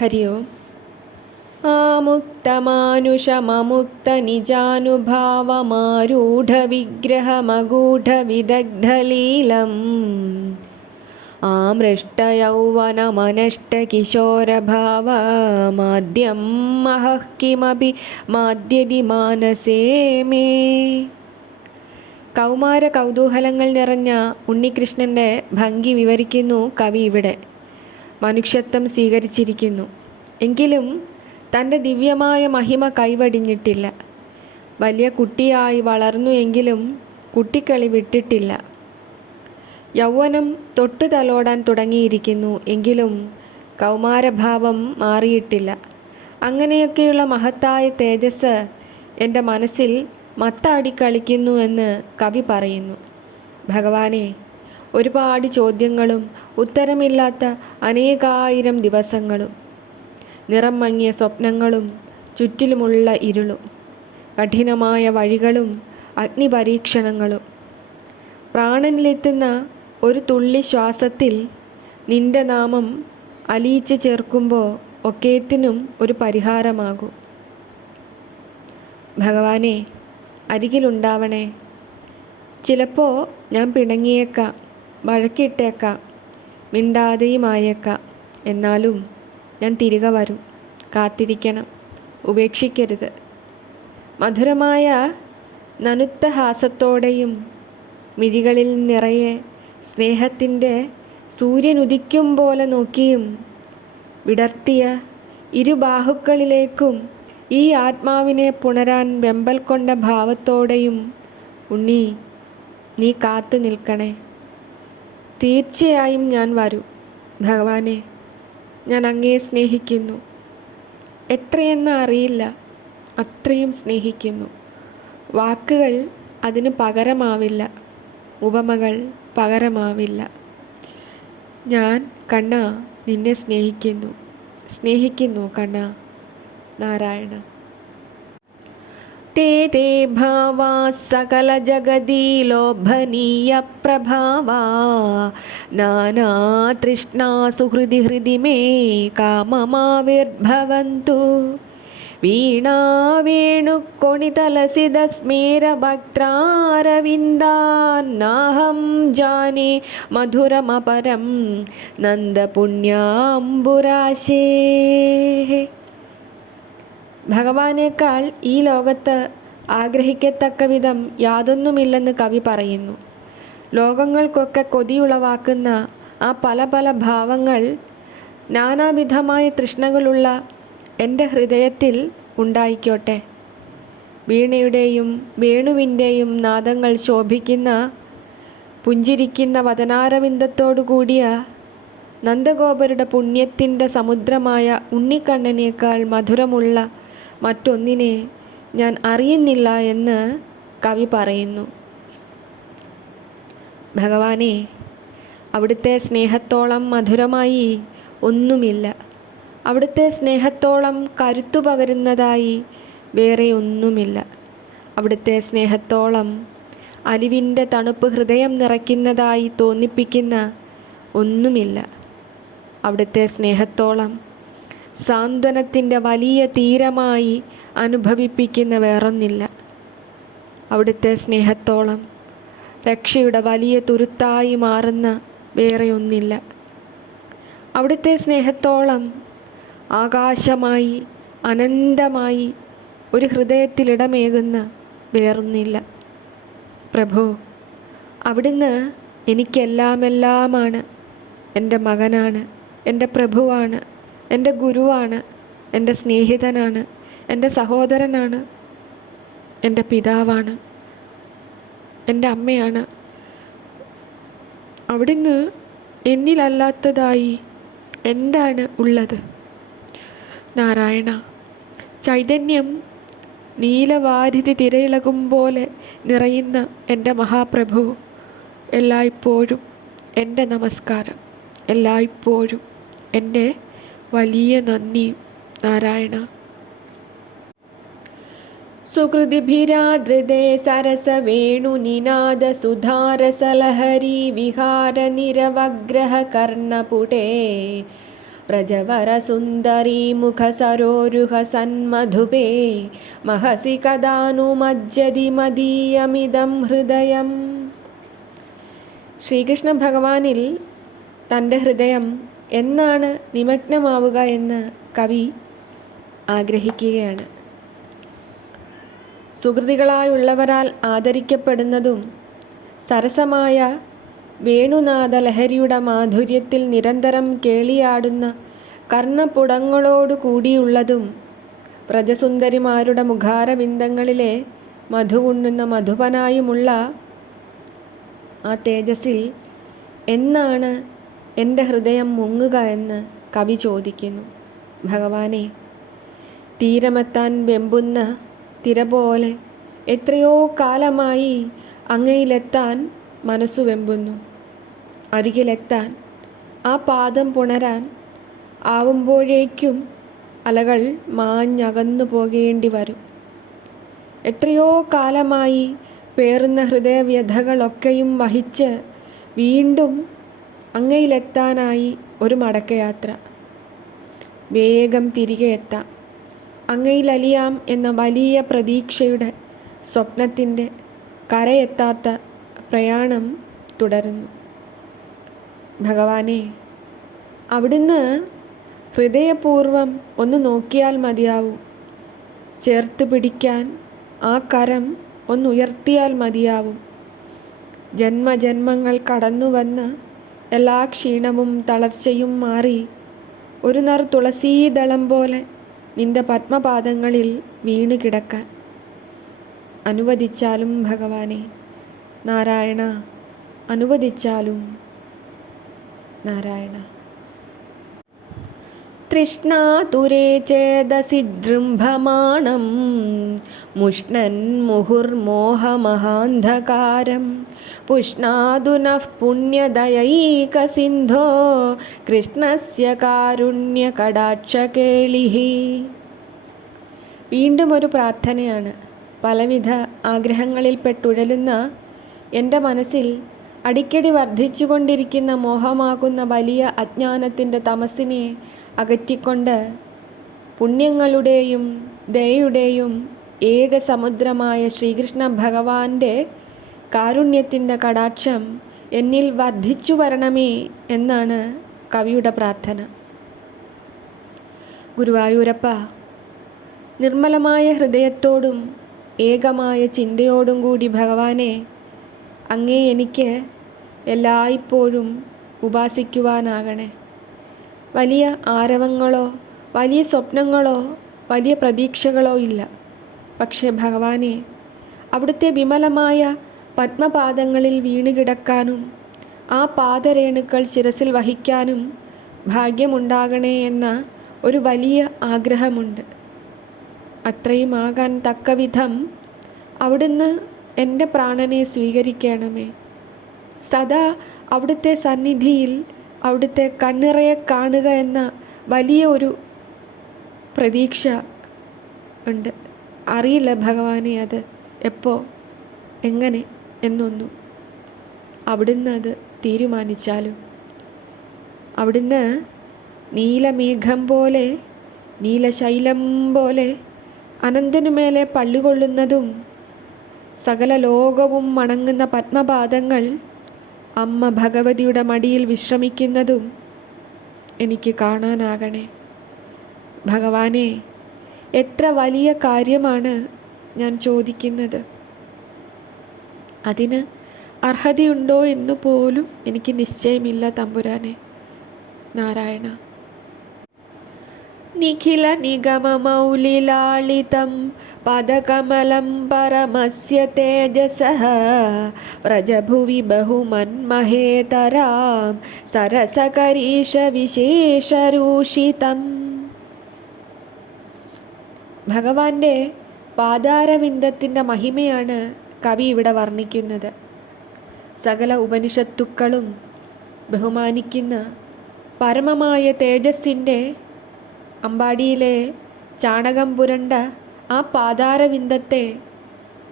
ഹരി ഓം. ആമുക്തമാനുഷമമുക്തനിജാനുഭാവമാരൂഢവിഗ്രഹമഗൂഢവിദഗ്ധലീലം ആമൃഷ്ടയൗവനമനഷ്ടകിശോരഭാവമാദ്യം മഹഃ കിമപി മാദ്യതി മാനസേ may. കൗമാര കൗതൂഹലങ്ങൾ നിറഞ്ഞ ഉണ്ണികൃഷ്ണൻ്റെ ഭംഗി വിവരിക്കുന്നു കവി ഇവിടെ. മനുഷ്യത്വം സ്വീകരിച്ചിരിക്കുന്നു, എങ്കിലും തൻ്റെ ദിവ്യമായ മഹിമ കൈവടിഞ്ഞിട്ടില്ല. വലിയ കുട്ടിയായി വളർന്നു, എങ്കിലും കുട്ടിക്കളി വിട്ടിട്ടില്ല. യൗവനം തൊട്ടു തലോടാൻ തുടങ്ങിയിരിക്കുന്നു, എങ്കിലും കൗമാരഭാവം മാറിയിട്ടില്ല. അങ്ങനെയൊക്കെയുള്ള മഹത്തായ തേജസ് എൻ്റെ മനസ്സിൽ മത്താടിക്കളിക്കുന്നു എന്ന് കവി പറയുന്നു. ഭഗവാനെ, ഒരുപാട് ചോദ്യങ്ങളും ഉത്തരമില്ലാത്ത അനേകായിരം ദിവസങ്ങളും, നിറം മങ്ങിയ സ്വപ്നങ്ങളും ചുറ്റിലുമുള്ള ഇരുളും, കഠിനമായ വഴികളും അഗ്നിപരീക്ഷണങ്ങളും. പ്രാണനിലെത്തുന്ന ഒരു തുള്ളി ശ്വാസത്തിൽ നിന്റെ നാമം അലിയിച്ച് ചേർക്കുമ്പോൾ ഒക്കേത്തിനും ഒരു പരിഹാരമാകൂ. ഭഗവാനെ, അരികിലുണ്ടാവണേ. ചിലപ്പോൾ ഞാൻ പിണങ്ങിയേക്കാം, വഴക്കിട്ടേക്കാം, മിണ്ടാതെയുമായേക്കാം. എന്നാലും ഞാൻ തിരികെ വരും. കാത്തിരിക്കണം, ഉപേക്ഷിക്കരുത്. മധുരമായ നനുത്ത ഹാസത്തോടെയും മിഴികളിൽ നിറയെ സ്നേഹത്തിൻ്റെ സൂര്യനുദിക്കും പോലെ നോക്കിയും വിടർത്തിയ ഇരുബാഹുക്കളിലേക്കും ഈ ആത്മാവിനെ പുണരാൻ വെമ്പൽ കൊണ്ട ഭാവത്തോടെയും ഉണ്ണി, നീ കാത്തു നിൽക്കണേ. തീർച്ചയായും ഞാൻ വരും. ഭഗവാനെ, ഞാൻ അങ്ങയെ സ്നേഹിക്കുന്നു. എത്രയെന്ന് അറിയില്ല, അത്രയും സ്നേഹിക്കുന്നു. വാക്കുകൾ അതിന് പകരമാവില്ല, ഉപമകൾ പകരമാവില്ല. ഞാൻ കണ്ണാ നിന്നെ സ്നേഹിക്കുന്നു കണ്ണാ. നാരായണ. തേ തേ ഭാവാ സകല ജഗതി ലോഭനീയ പ്രഭാവാ നാനാതൃഷ്ണാസു ഹൃദി ഹൃദി മേ കാമമാവിർഭവന്തു. വീണാ വേണുക്കൊണിതലസിത സ്മേരഭക്ത്രാരവിന്ദാന്നാഹം ജാനേ മധുരമപരം നന്ദപുണ്യാംബുരാശേ. ഭഗവാനേക്കാൾ ഈ ലോകത്ത് ആഗ്രഹിക്കത്തക്ക വിധം യാതൊന്നുമില്ലെന്ന് കവി പറയുന്നു. ലോകങ്ങൾക്കൊക്കെ കൊതിയുളവാക്കുന്ന ആ പല പല ഭാവങ്ങൾ, നാനാവിധമായ തൃഷ്ണകളുള്ള എൻ്റെ ഹൃദയത്തിൽ ഉണ്ടായിക്കോട്ടെ. വീണയുടെയും വേണുവിൻ്റെയും നാദങ്ങൾ ശോഭിക്കുന്ന, പുഞ്ചിരിക്കുന്ന വദനാരവിന്ദത്തോടു കൂടിയ നന്ദഗോപരുടെ പുണ്യത്തിൻ്റെ സമുദ്രമായ ഉണ്ണിക്കണ്ണനേക്കാൾ മധുരമുള്ള മറ്റൊന്നിനെ ഞാൻ അറിയുന്നില്ല എന്ന് കവി പറയുന്നു. ഭഗവാനെ, അവിടുത്തെ സ്നേഹത്തോളം മധുരമായി ഒന്നുമില്ല. അവിടുത്തെ സ്നേഹത്തോളം കരുത്തു പകരുന്നതായി വേറെ ഒന്നുമില്ല. അവിടുത്തെ സ്നേഹത്തോളം അലിവിൻ്റെ തണുപ്പ് ഹൃദയം നിറയ്ക്കുന്നതായി തോന്നിപ്പിക്കുന്ന ഒന്നുമില്ല. അവിടുത്തെ സ്നേഹത്തോളം സാന്ത്വനത്തിൻ്റെ വലിയ തീരമായി അനുഭവിപ്പിക്കുന്ന വേറൊന്നില്ല. അവിടുത്തെ സ്നേഹത്തോളം രക്ഷയുടെ വലിയ തുരുത്തായി മാറുന്ന വേറെ ഒന്നില്ല. അവിടുത്തെ സ്നേഹത്തോളം ആകാശമായി അനന്തമായി ഒരു ഹൃദയത്തിലിടമേകുന്ന വേറൊന്നില്ല. പ്രഭു, അവിടുന്ന് എനിക്കെല്ലാമെല്ലാമാണ്. എൻ്റെ മകനാണ്, എൻ്റെ പ്രഭുവാണ്, എൻ്റെ ഗുരുവാണ്, എൻ്റെ സ്നേഹിതനാണ്, എൻ്റെ സഹോദരനാണ്, എൻ്റെ പിതാവാണ്, എൻ്റെ അമ്മയാണ്. അവിടുന്ന് എന്നിലല്ലാത്തതായി എന്താണ് ഉള്ളത്? നാരായണ, ചൈതന്യം നീലവാരിധി തിരയിളകും പോലെ നിറയുന്ന എൻ്റെ മഹാപ്രഭു, എല്ലായ്പ്പോഴും എൻ്റെ നമസ്കാരം, എല്ലായ്പ്പോഴും എൻ്റെ വലിയ നന്ദി. നാരായണ. സുഹൃതിഭിരാദൃതേ സരസവേണുനിനാദസുധാരസലഹരീ വിഹാരനിരവഗ്രഹ കർണപുടേ വ്രജവരസുന്ദരീമുഖസരോരുഹ സന്മധുപേ മഹസി കഥാനുമജ്ജതി മദീയമിദം ഹൃദയം. ശ്രീകൃഷ്ണ ഭഗവാനിൽ തൻ്റെ ഹൃദയം എന്നാണ് നിമഗ്നമാവുക എന്ന് കവി ആഗ്രഹിക്കുകയാണ്. സുഹൃതികളായുള്ളവരാൽ ആദരിക്കപ്പെടുന്നതും സരസമായ വേണുനാഥ ലഹരിയുടെ മാധുര്യത്തിൽ നിരന്തരം കേളിയാടുന്ന കർണപുടങ്ങളോടു കൂടിയുള്ളതും വ്രജസുന്ദരിമാരുടെ മുഖാരവിന്ദങ്ങളിലെ മധുവുണ്ണുന്ന മധുപനായുമുള്ള ആ തേജസ്സിൽ എന്നാണ് എൻ്റെ ഹൃദയം മുങ്ങുക എന്ന് കവി ചോദിക്കുന്നു. ഭഗവാനെ, തീരമെത്താൻ വെമ്പുന്ന തിര പോലെ എത്രയോ കാലമായി അങ്ങയിലെത്താൻ മനസ്സു വെമ്പുന്നു. അരികിലെത്താൻ, ആ പാദം പുണരാൻ ആവുമ്പോഴേക്കും അലകൾ മാഞ്ഞകന്നു പോകേണ്ടി വരും. എത്രയോ കാലമായി പേറുന്ന ഹൃദയവ്യഥകളൊക്കെയും വഹിച്ച് വീണ്ടും അങ്ങയിലെത്താനായി ഒരു മടക്കയാത്ര. വേഗം തിരികെ എത്താം, അങ്ങയിലലിയാം എന്ന വലിയ പ്രതീക്ഷയുടെ സ്വപ്നത്തിൻ്റെ കരയെത്താത്ത പ്രയാണം തുടരുന്നു. ഭഗവാനെ, അവിടുന്ന് ഹൃദയപൂർവം ഒന്ന് നോക്കിയാൽ മതിയാവും. ചേർത്ത് പിടിക്കാൻ ആ കരം ഒന്നുയർത്തിയാൽ മതിയാവും. ജന്മജന്മങ്ങൾ കടന്നുവന്ന് എല്ലാ ക്ഷീണവും തളർച്ചയും മാറി ഒരു നർ തുളസീദളം പോലെ നിന്റെ പത്മപാദങ്ങളിൽ വീണു കിടക്കാൻ അനുവദിച്ചാലും ഭഗവാനെ, നാരായണ, അനുവദിച്ചാലും നാരായണ. തൃഷ്ണാതുരേ ചേതസി ജൃംഭമാണം മുഷ്ണൻ മുഹുർമോഹമഹാന്ധകാരം പുഷ്ണാദുനഃ പുണ്യദയൈകസിന്ധോ കൃഷ്ണസ്യ കാരുണ്യകടാക്ഷകേളിഃ. വീണ്ടും ഒരു പ്രാർത്ഥനയാണ്. പലവിധ ആഗ്രഹങ്ങളിൽപ്പെട്ടുഴലുന്ന എൻ്റെ മനസ്സിൽ അടിക്കടി വർദ്ധിച്ചുകൊണ്ടിരിക്കുന്ന മോഹമാകുന്ന വലിയ അജ്ഞാനത്തിൻ്റെ തമസിനെ അകറ്റിക്കൊണ്ട് പുണ്യങ്ങളുടെയും ദയയുടെയും ഏക സമുദ്രമായ ശ്രീകൃഷ്ണ ഭഗവാന്റെ കാരുണ്യത്തിൻ്റെ കടാക്ഷം എന്നിൽ വർദ്ധിച്ചു വരണമേ എന്നാണ് കവിയുടെ പ്രാർത്ഥന. ഗുരുവായൂരപ്പ, നിർമ്മലമായ ഹൃദയത്തോടും ഏകമായ ചിന്തയോടും കൂടി ഭഗവാനെ, അങ്ങേ എനിക്ക് എല്ലായ്പ്പോഴും ഉപാസിക്കുവാനാകണേ. വലിയ ആരവങ്ങളോ വലിയ സ്വപ്നങ്ങളോ വലിയ പ്രതീക്ഷകളോ ഇല്ല. പക്ഷേ ഭഗവാനെ, അവിടുത്തെ വിമലമായ പത്മപാദങ്ങളിൽ വീണുകിടക്കാനും ആ പാദരേണുക്കൾ ശിരസിൽ വഹിക്കാനും ഭാഗ്യമുണ്ടാകണേ എന്ന ഒരു വലിയ ആഗ്രഹമുണ്ട്. അത്രയുമാകാൻ തക്കവിധം അവിടുന്ന് എൻ്റെ പ്രാണനെ സ്വീകരിക്കണമേ. സദാ അവിടുത്തെ സന്നിധിയിൽ അവിടുത്തെ കണ്ണിറയെ കാണുക എന്ന വലിയ ഒരു പ്രതീക്ഷ ഉണ്ട്. അറിയില്ല ഭഗവാനെ അത് എപ്പോൾ എങ്ങനെ എന്നൊന്നും. അവിടുന്ന് അത് തീരുമാനിച്ചാലും. അവിടുന്ന് നീലമേഘം പോലെ നീലശൈലം പോലെ അനന്തനുമേലെ പള്ളുകൊള്ളുന്നതും സകല ലോകവും മണങ്ങുന്ന പത്മപാദങ്ങൾ അമ്മ ഭഗവതിയുടെ മടിയിൽ വിശ്രമിക്കുന്നതും എനിക്ക് കാണാനാകണേ. ഭഗവാനെ, എത്ര വലിയ കാര്യമാണ് ഞാൻ ചോദിക്കുന്നത്. അതിന് അർഹതയുണ്ടോ എന്നു പോലും എനിക്ക് നിശ്ചയമില്ല തമ്പുരാനെ. നാരായണ. നിഖില നിഗമമൗലിലാളിതം പദകമലം പരമസ്യ തേജസഃ വ്രജഭുവി ബഹുമന്മഹേതരാം സരസകരീശ വിശേഷരൂഷിതം. ഭഗവാന്റെ പാദാരവിന്ദത്തിൻ്റെ മഹിമയാണ് കവി ഇവിടെ വർണ്ണിക്കുന്നത്. സകല ഉപനിഷത്തുക്കളും ബഹുമാനിക്കുന്ന പരമമായ തേജസ്സിൻ്റെ അമ്പാടിയിലെ ചാണകം പുരണ്ട ആ പാദാരവിന്ദത്തെ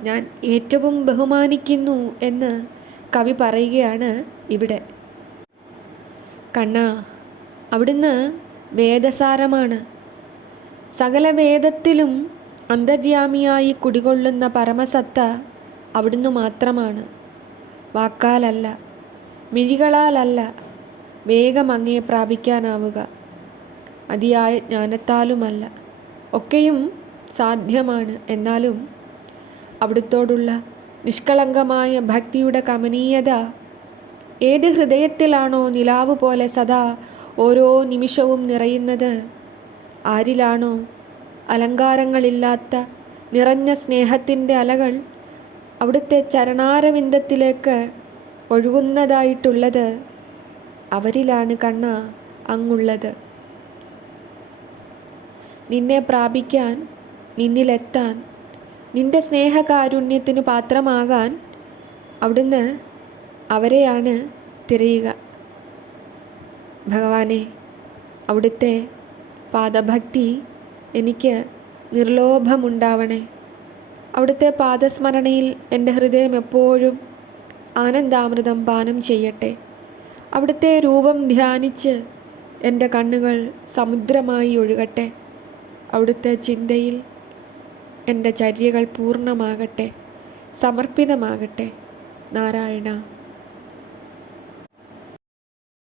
ഞാൻ ഏറ്റവും ബഹുമാനിക്കുന്നു എന്ന് കവി പറയുകയാണ് ഇവിടെ. കണ്ണാ, അവിടുന്ന് വേദസാരമാണ്. സകല വേദത്തിലും അന്തര്യാമിയായി കുടികൊള്ളുന്ന പരമസത്ത അവിടുന്ന് മാത്രമാണ്. വാക്കാലല്ല, മിഴികളാലല്ല വേഗം അങ്ങയെ പ്രാപിക്കാനാവുക, അതിയായ ജ്ഞാനത്താലുമല്ല. ഒക്കെയും സാധ്യമാണ്. എന്നാലും അവിടുത്തോടുള്ള നിഷ്കളങ്കമായ ഭക്തിയുടെ കമനീയത ഏത് ഹൃദയത്തിലാണോ നിലാവ് പോലെ സദാ ഓരോ നിമിഷവും നിറയുന്നത്, ആരിലാണോ അലങ്കാരങ്ങളില്ലാത്ത നിറഞ്ഞ സ്നേഹത്തിൻ്റെ അലകൾ അവിടുത്തെ ചരണാരവിന്ദത്തിലേക്ക് ഒഴുകുന്നതായിട്ടുള്ളത്, അവരിലാണ് കണ്ണ അങ്ങുള്ളത്. നിന്നെ പ്രാപിക്കാൻ, നിന്നിലെത്താൻ, നിന്റെ സ്നേഹകാരുണ്യത്തിന് പാത്രമാകാൻ അവിടുന്ന് അവരെയാണ് തിരയുക. ഭഗവാനെ, അവിടുത്തെ പാദഭക്തി എനിക്ക് നിർലോഭമുണ്ടാവണേ. അവിടുത്തെ പാദസ്മരണയിൽ എൻ്റെ ഹൃദയം എപ്പോഴും ആനന്ദാമൃതം പാനം ചെയ്യട്ടെ. അവിടുത്തെ രൂപം ധ്യാനിച്ച് എൻ്റെ കണ്ണുകൾ സമുദ്രമായി ഒഴുകട്ടെ. അവിടുത്തെ ചിന്തയിൽ എൻ്റെ ചര്യകൾ പൂർണ്ണമാകട്ടെ, സമർപ്പിതമാകട്ടെ. നാരായണ.